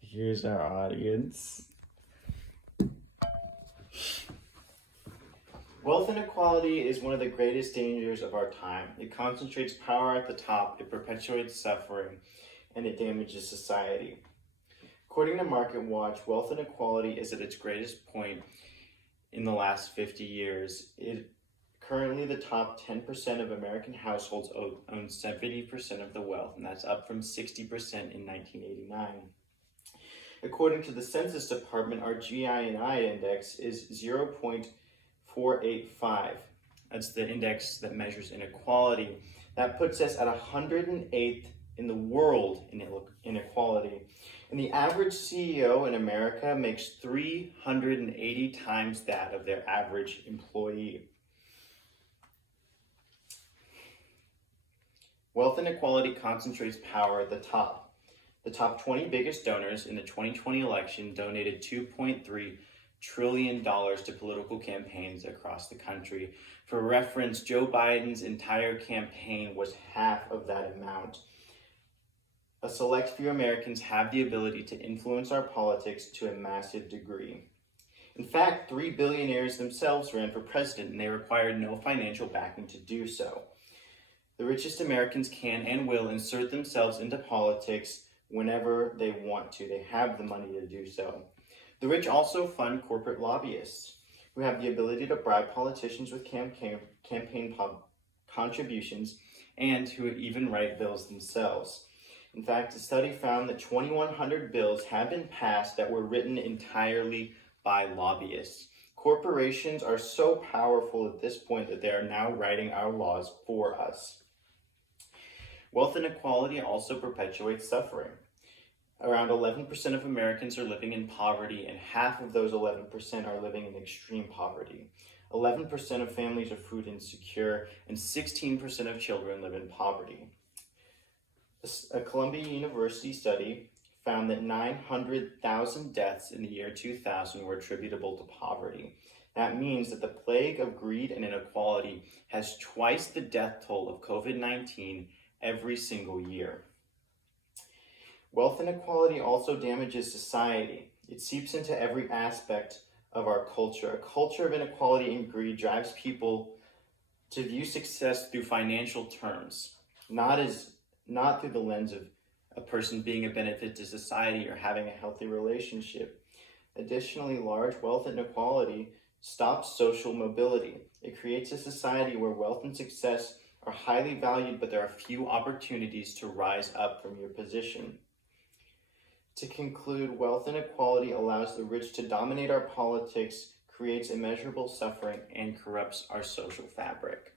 Here's our audience. Wealth inequality is one of the greatest dangers of our time. It concentrates power at the top, it perpetuates suffering, and it damages society. According to MarketWatch, wealth inequality is at its greatest point in the last 50 years. Currently, the top 10% of American households own 70% of the wealth, and that's up from 60% in 1989. According to the Census Department, our GI&I index is 0.485. That's the index that measures inequality. That puts us at 108th in the world in inequality. And the average CEO in America makes 380 times that of their average employee. Wealth inequality concentrates power at the top. The top 20 biggest donors in the 2020 election donated $2.3 trillion to political campaigns across the country. For reference, Joe Biden's entire campaign was half of that amount. A select few Americans have the ability to influence our politics to a massive degree. In fact, 3 billionaires themselves ran for president, and they required no financial backing to do so. The richest Americans can and will insert themselves into politics whenever they want to. They have the money to do so. The rich also fund corporate lobbyists who have the ability to bribe politicians with campaign contributions and who even write bills themselves. In fact, a study found that 2,100 bills have been passed that were written entirely by lobbyists. Corporations are so powerful at this point that they are now writing our laws for us. Wealth inequality also perpetuates suffering. Around 11% of Americans are living in poverty, and half of those 11% are living in extreme poverty. 11% of families are food insecure, and 16% of children live in poverty. A Columbia University study found that 900,000 deaths in the year 2000 were attributable to poverty. That means that the plague of greed and inequality has twice the death toll of COVID-19 every single year. Wealth inequality also damages society. It seeps into every aspect of our culture. A culture of inequality and greed drives people to view success through financial terms, not through the lens of a person being a benefit to society or having a healthy relationship. Additionally, large wealth inequality stops social mobility. It creates a society where wealth and success are highly valued, but there are few opportunities to rise up from your position. To conclude, wealth inequality allows the rich to dominate our politics, creates immeasurable suffering, and corrupts our social fabric.